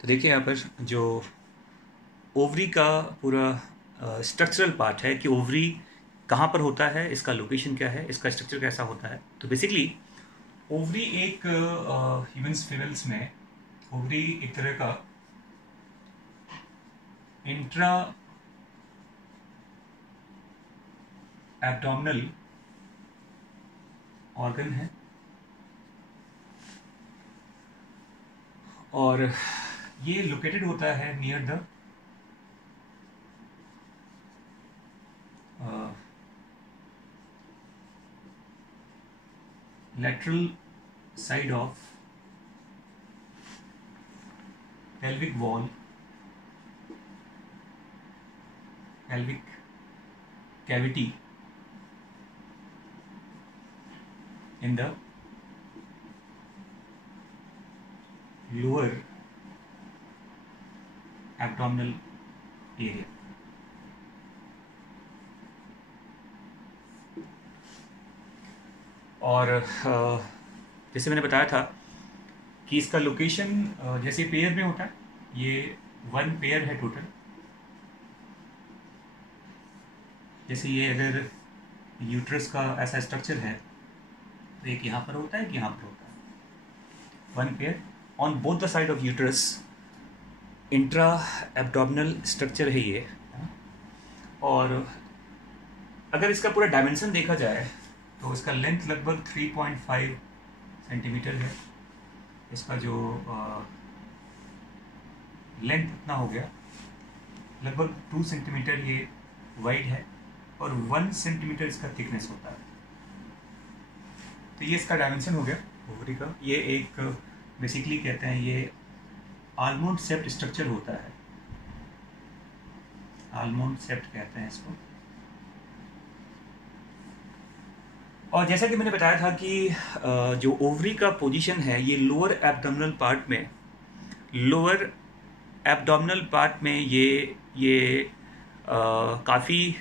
तो देखिए यहाँ पर जो ओवरी का पूरा स्ट्रक्चरल पार्ट है कि ओवरी कहाँ पर होता है, इसका लोकेशन क्या है, इसका स्ट्रक्चर कैसा होता है। तो बेसिकली ओवरी एक ह्यूमन्स फीमेल्स में ओवरी एक तरह का इंट्रा एब्डोमिनल ऑर्गन है और ये लोकेटेड होता है near the lateral side of pelvic wall, pelvic cavity in the lower abdominal area. और जैसे मैंने बताया था कि इसका लोकेशन जैसे पेयर में होता है, ये 1 पेयर है टोटल। जैसे ये अगर यूट्रस का ऐसा स्ट्रक्चर है तो एक यहाँ पर होता है, एक यहाँ पर होता है। 1 pair on both the side of uterus, intra abdominal structure है ये। और अगर इसका पूरा डायमेंशन देखा जाए तो इसका लेंथ लगभग 3.5 सेंटीमीटर है। इसका जो लेंथ इतना हो गया, लगभग 2 सेंटीमीटर ये वाइड है और 1 सेंटीमीटर इसका थिकनेस होता है। तो ये इसका डायमेंशन हो गया ओवरी का। ये एक बेसिकली कहते हैं ये आलमंड शेप्ड स्ट्रक्चर होता है, आलमंड शेप्ड कहते हैं इसको। और जैसा कि मैंने बताया था कि जो ओवरी का पोजीशन है ये लोअर एब्डोमिनल पार्ट में, लोअर एब्डोमिनल पार्ट में ये काफ़ी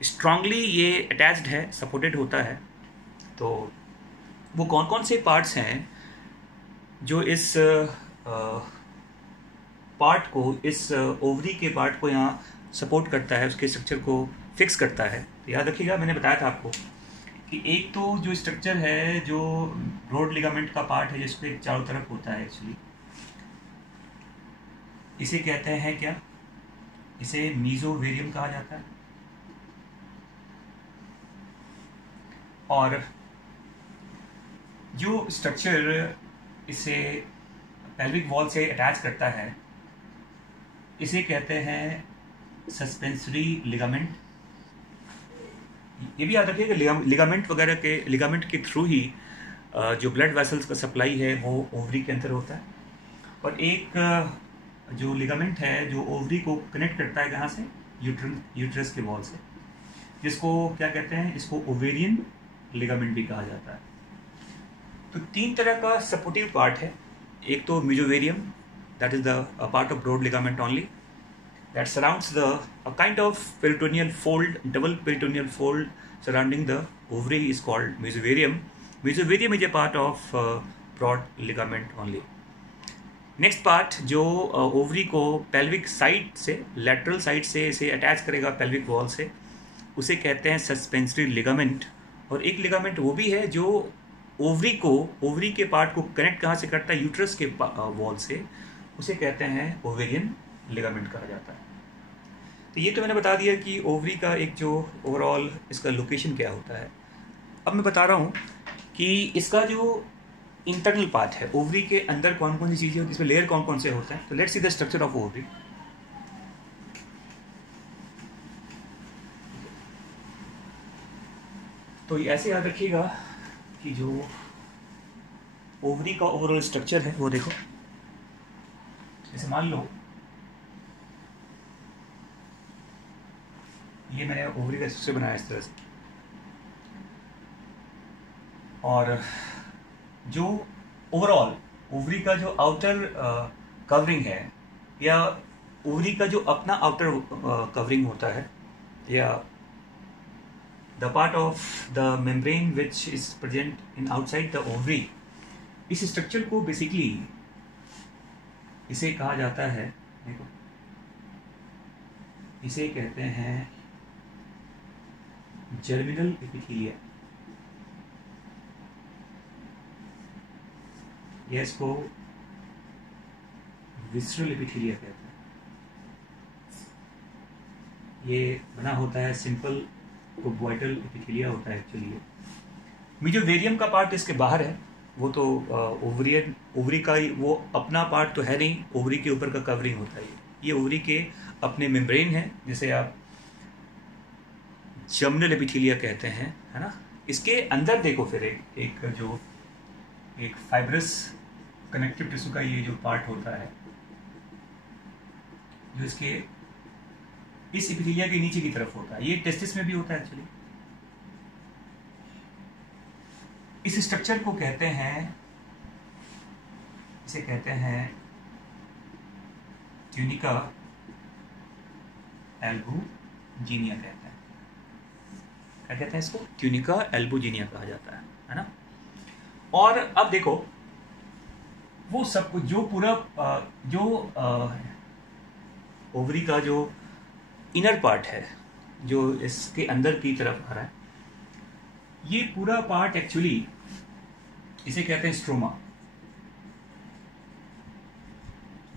स्ट्रांगली ये अटैच्ड है, सपोर्टेड होता है। तो वो कौन कौन से पार्ट्स हैं जो इस पार्ट को, इस ओवरी के पार्ट को यहाँ सपोर्ट करता है, उसके स्ट्रक्चर को फिक्स करता है। तो याद रखिएगा, मैंने बताया था आपको कि एक तो जो स्ट्रक्चर है जो ब्रॉड लिगामेंट का पार्ट है जिसके चारों तरफ होता है, एक्चुअली इसे कहते हैं क्या, इसे मीजोवेरियम कहा जाता है। और जो स्ट्रक्चर इसे पेल्विक वॉल से अटैच करता है इसे कहते हैं सस्पेंसरी लिगामेंट। ये भी याद रखिए कि लिगामेंट के थ्रू ही जो ब्लड वेसल्स का सप्लाई है वो ओवरी के अंदर होता है। और एक जो लिगामेंट है जो ओवरी को कनेक्ट करता है कहाँ से, यूट्रस के वॉल से, जिसको क्या कहते हैं, इसको ओवेरियन लिगामेंट भी कहा जाता है। तो 3 तरह का सपोर्टिव पार्ट है। एक तो mesovarium, that is the part of broad ligament only, that surrounds a kind of peritoneal fold, double peritoneal fold surrounding the ovary is called mesovarium. Mesovarium is a part of broad ligament only. Next part जो ovary को pelvic side से, lateral side से इसे attach करेगा pelvic wall से, उसे कहते हैं suspensory ligament। और एक ligament वो भी है जो ovary के part को connect कहाँ से करता है, यूट्रस के wall से, उसे कहते हैं ओवेरियन लिगामेंट कहा जाता है। तो ये तो मैंने बता दिया कि ओवरी का एक जो ओवरऑल इसका लोकेशन क्या होता है। अब मैं बता रहा हूँ कि इसका जो इंटरनल पार्ट है, ओवरी के अंदर कौन कौन सी चीज़ें होती है, इसमें लेयर कौन कौन से होते हैं। तो let's see the structure of ovary. तो ये ऐसे याद रखिएगा कि जो ओवरी का ओवरऑल स्ट्रक्चर है वो देखो, जैसे मान लो ये मैंने ओवरी का स्ट्रक्चर बनाया इस तरह से, और जो ओवरऑल ओवरी का जो आउटर कवरिंग है, या ओवरी का जो अपना आउटर कवरिंग होता है, या the part of the membrane which is present in outside the ovary, इस स्ट्रक्चर को बेसिकली इसे कहा जाता है, देखो इसे कहते हैं जर्मिनल एपिथेलिया, या इसको विसरल एपिथेलिया कहते हैं। ये बना होता है सिंपल कुबॉइडल एपिथेलिया होता है एक्चुअली। मेजोवेरियम का पार्ट इसके बाहर है, वो तो ओवरी का ही वो अपना पार्ट तो है नहीं, ओवरी के ऊपर का कवरिंग होता है। ये ओवरी के अपने मेम्ब्रेन है, जिसे आप जर्मिनल एपिथेलिया कहते हैं, है ना। इसके अंदर देखो फिर एक जो एक फाइब्रस कनेक्टिव टिश्यू का ये जो पार्ट होता है, जो इसके इस एपिथेलिया के नीचे की तरफ होता है, ये टेस्टिस में भी होता है एक्चुअली। इस स्ट्रक्चर को कहते हैं, इसे कहते हैं ट्यूनिका एल्बुजिनिया कहते हैं। क्या कहते हैं इसको? ट्यूनिका एल्बुजिनिया कहा जाता है ना। और अब देखो वो सब कुछ जो पूरा जो ओवरी का जो इनर पार्ट है, जो इसके अंदर की तरफ आ रहा है, ये पूरा पार्ट एक्चुअली इसे कहते हैं स्ट्रोमा।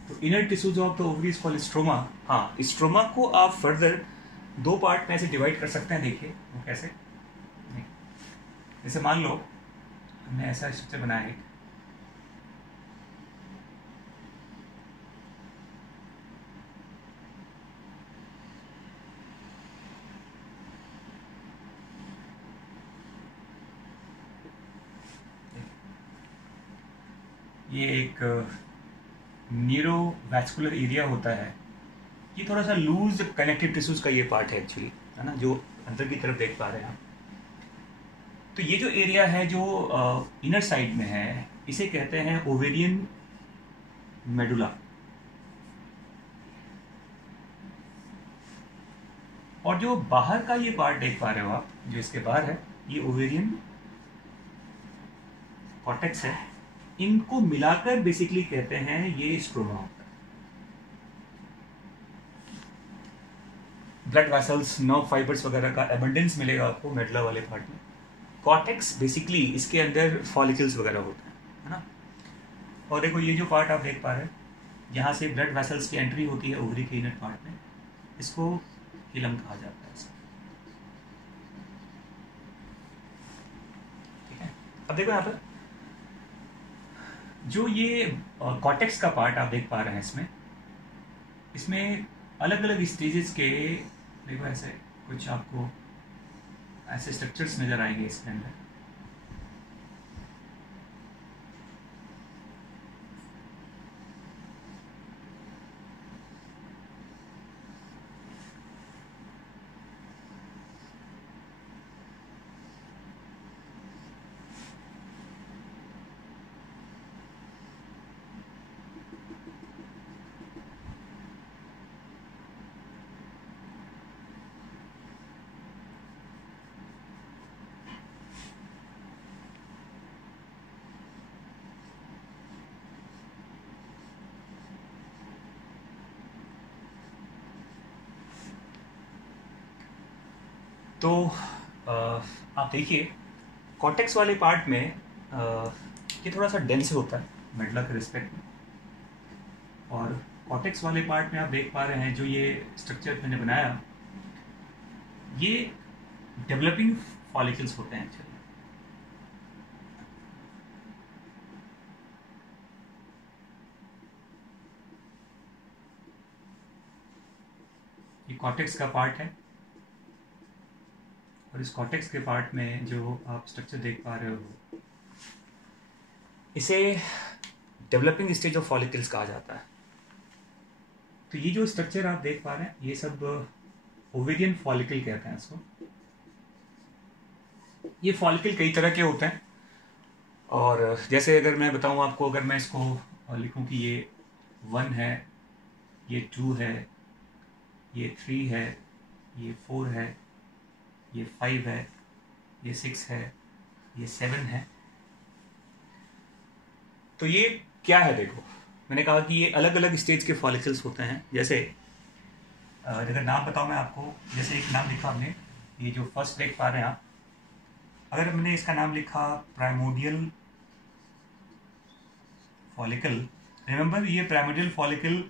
तो inner tissues of the ovary is called stroma. हाँ, स्ट्रोमा को आप फर्दर दो पार्ट में ऐसे डिवाइड कर सकते हैं। देखिए वो कैसे, जैसे मान लो हमने ऐसा स्ट्रक्चर बनाया है, ये एक न्यूरोवैस्कुलर एरिया होता है। ये थोड़ा सा लूज कनेक्टिव टिश्यूज का ये पार्ट है एक्चुअली, है ना, जो अंदर की तरफ देख पा रहे हैं आप। तो ये जो एरिया है जो इनर साइड में है, इसे कहते हैं ओवेरियन मेडुला। और जो बाहर का ये पार्ट देख पा रहे हो आप, जो इसके बाहर है, ये ओवेरियन कॉर्टेक्स है। इनको मिलाकर बेसिकली कहते हैं ये स्ट्रोमा होता है। ब्लड वेसल्स, नर्व फाइबर्स वगैरह का एबंडेंस मिलेगा आपको मेडुला वाले पार्ट में। कॉर्टेक्स बेसिकली इसके अंदर फॉलिकल्स वगैरह होते हैं, है ना। और देखो ये जो पार्ट आप देख पा रहे हैं, यहाँ से ब्लड वेसल्स की एंट्री होती है ओवरी के इनर पार्ट में, इसको हिलम कहा जाता है। ठीक है, अब देखो यहाँ पर जो ये कॉर्टेक्स का पार्ट आप देख पा रहे हैं, इसमें अलग अलग स्टेजेस के, देखो ऐसे कुछ आपको ऐसे स्ट्रक्चर्स नजर आएंगे इसके अंदर। तो आप देखिए कॉर्टेक्स वाले पार्ट में ये थोड़ा सा डेंस होता है मेडुला के रिस्पेक्ट में। और कॉर्टेक्स वाले पार्ट में आप देख पा रहे हैं जो ये स्ट्रक्चर मैंने बनाया, ये डेवलपिंग फॉलिकल्स होते हैं एक्चुअली। ये कॉर्टेक्स का पार्ट है, और इस कॉर्टेक्स के पार्ट में जो आप स्ट्रक्चर देख पा रहे हो, इसे डेवलपिंग स्टेज ऑफ फॉलिकल्स कहा जाता है। तो ये जो स्ट्रक्चर आप देख पा रहे हैं, ये सब ओवेरियन फॉलिकल कहते हैं इसको। ये फॉलिकल कई तरह के होते हैं, और जैसे अगर मैं बताऊं आपको, अगर मैं इसको लिखूं कि ये 1 है, ये 2 है, ये 3 है, ये 4 है, ये 5 है, ये 6 है, ये 7 है। तो ये क्या है देखो, मैंने कहा कि ये अलग अलग स्टेज के फॉलिकल्स होते हैं। जैसे अगर नाम बताऊँ मैं आपको, जैसे एक नाम लिखा हमने, ये जो फर्स्ट देख पा रहे हैं आप, अगर हमने इसका नाम लिखा प्राइमोडियल फॉलिकल, रिमेंबर ये प्राइमोडियल फॉलिकल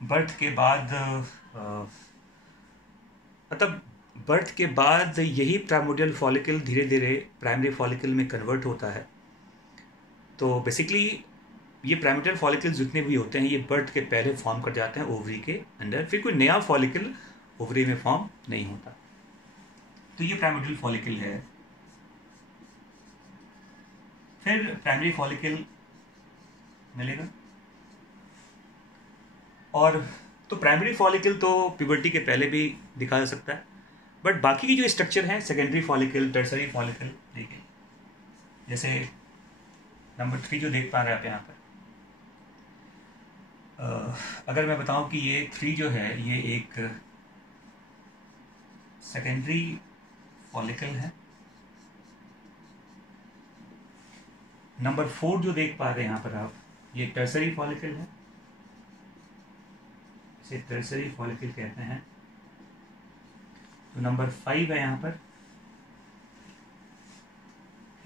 बर्थ के बाद मतलब बर्थ के बाद यही प्राइमोडियल फॉलिकल धीरे धीरे प्राइमरी फॉलिकल में कन्वर्ट होता है। तो बेसिकली ये प्राइमोडियल फॉलिकल्स जितने भी होते हैं ये बर्थ के पहले फॉर्म कर जाते हैं ओवरी के अंदर, फिर कोई नया फॉलिकल ओवरी में फॉर्म नहीं होता। तो ये प्राइमोडियल फॉलिकल है। फिर प्राइमरी फॉलिकल मिलेगा, और तो प्राइमरी फॉलिकल तो प्यूबर्टी के पहले भी दिखा जा सकता है, बट बाकी की जो स्ट्रक्चर है सेकेंडरी फॉलिकल, टर्सरी फॉलिकल, देखिए जैसे नंबर 3 जो देख पा रहे हैं आप यहाँ पर, अगर मैं बताऊं कि ये 3 जो है ये एक सेकेंडरी फॉलिकल है। नंबर 4 जो देख पा रहे हैं यहाँ पर आप, ये टर्सरी फॉलिकल है, इसे टर्सरी फॉलिकल कहते हैं। तो नंबर 5 है यहाँ पर,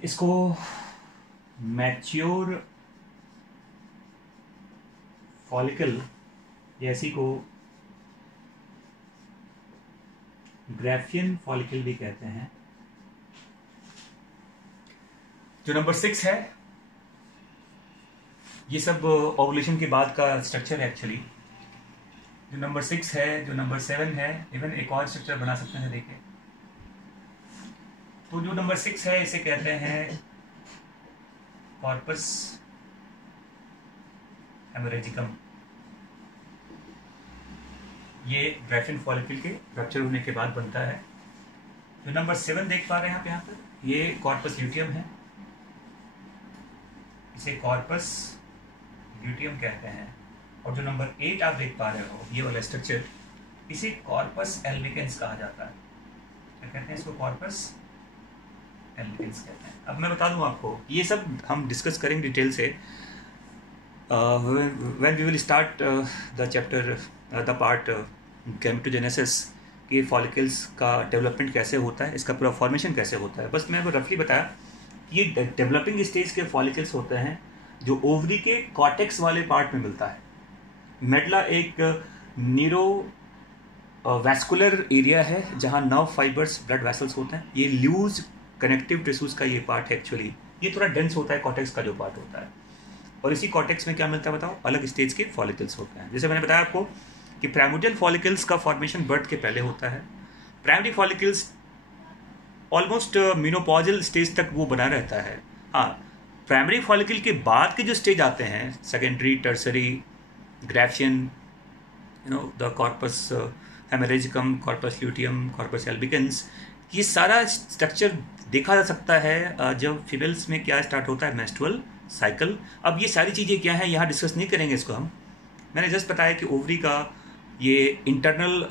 इसको मैच्योर फॉलिकल या इसी को ग्राफियन फॉलिकल भी कहते हैं। जो नंबर 6 है ये सब ओवुलेशन के बाद का स्ट्रक्चर है एक्चुअली। जो नंबर 6 है, जो नंबर 7 है, इवन एक और स्ट्रक्चर बना सकते हैं, देखिए। तो जो नंबर 6 है इसे कहते हैं कॉर्पस हेमोरेजिकम। ये ग्राफियन फॉलिकल के रप्चर होने के बाद बनता है। जो नंबर 7 देख पा रहे हैं आप यहाँ पर, ये कॉर्पस ल्यूटियम है, इसे कॉर्पस ल्यूटियम कहते हैं। और जो नंबर 8 आप देख पा रहे हो, ये वाला स्ट्रक्चर, इसे कॉर्पस एल्बिकेंस कहा जाता है। क्या कहते हैं इसको? कॉर्पस एल्बिकेंस कहते हैं। अब मैं बता दूं आपको, ये सब हम डिस्कस करेंगे डिटेल से when we will start the chapter the part gametogenesis, कि फॉलिकल्स का डेवलपमेंट कैसे होता है, इसका पूरा फॉर्मेशन कैसे होता है। बस मैं रफली बताया कि ये डेवलपिंग स्टेज के फॉलिकल्स होते हैं जो ओवरी के कॉर्टेक्स वाले पार्ट में मिलता है। मेडला एक न्यूरो वैस्कुलर एरिया है जहाँ नर्व फाइबर्स, ब्लड वेसल्स होते हैं। ये लूज कनेक्टिव टिश्यूज का ये पार्ट है एक्चुअली। ये थोड़ा डेंस होता है कॉर्टेक्स का जो पार्ट होता है। और इसी कॉर्टेक्स में क्या मिलता है बताओ? अलग स्टेज के फॉलिकल्स होते हैं। जैसे मैंने बताया आपको कि प्राइमोडियल फॉलिकल्स का फॉर्मेशन बर्थ के पहले होता है। Primary follicles almost menopausal stage तक वो बना रहता है। हाँ, प्राइमरी फॉलिकल के बाद के जो स्टेज आते हैं, secondary, tertiary, Graafian, the corpus haemorrhagicum, corpus luteum, corpus albicans, ये सारा स्ट्रक्चर देखा जा सकता है जब फीमेल्स में क्या स्टार्ट होता है, मेंस्ट्रुअल साइकिल। अब ये सारी चीज़ें क्या हैं यहाँ डिस्कस नहीं करेंगे इसको हम। मैंने जस्ट बताया कि ओवरी का ये इंटरनल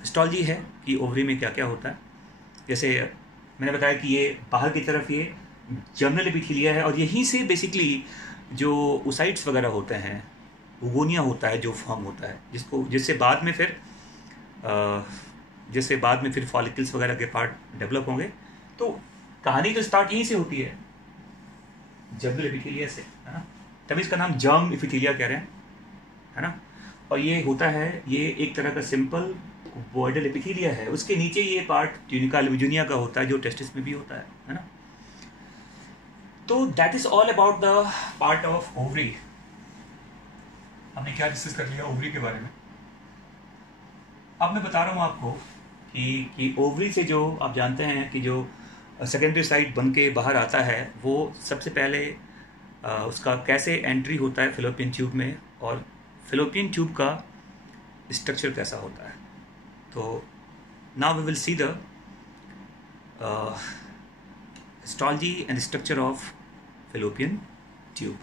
हिस्टोलॉजी है कि ओवरी में क्या क्या होता है। जैसे मैंने बताया कि ये बाहर की तरफ ये जर्मिनल एपिथेलिया है, और यहीं से बेसिकली जो ओसाइट्स वगैरह होते हैं, ओगोनिया होता है जो फॉर्म होता है, जिससे बाद में फिर फॉलिकल्स वगैरह के पार्ट डेवलप होंगे। तो कहानी तो स्टार्ट यहीं से होती है, जर्मिनल एपिथेलिया से, है ना। तभी इसका नाम जर्म एपिथेलिया कह रहे हैं, है ना। और ये होता है, ये एक तरह का सिंपल बॉयडल एपिथेलिया है। उसके नीचे ये पार्ट ट्यूनिका अल्विजुनिया का होता है जो टेस्टिस में भी होता है ना। तो that is all about the part of ovary. हमने क्या डिस्कस कर लिया ओवरी के बारे में। अब मैं बता रहा हूँ आपको कि ओवरी से जो आप जानते हैं कि जो सेकेंडरी साइड बन के बाहर आता है, वो सबसे पहले उसका कैसे एंट्री होता है फैलोपियन ट्यूब में, और फैलोपियन ट्यूब का स्ट्रक्चर कैसा होता है। तो now we will see the histology and structure of fallopian tube.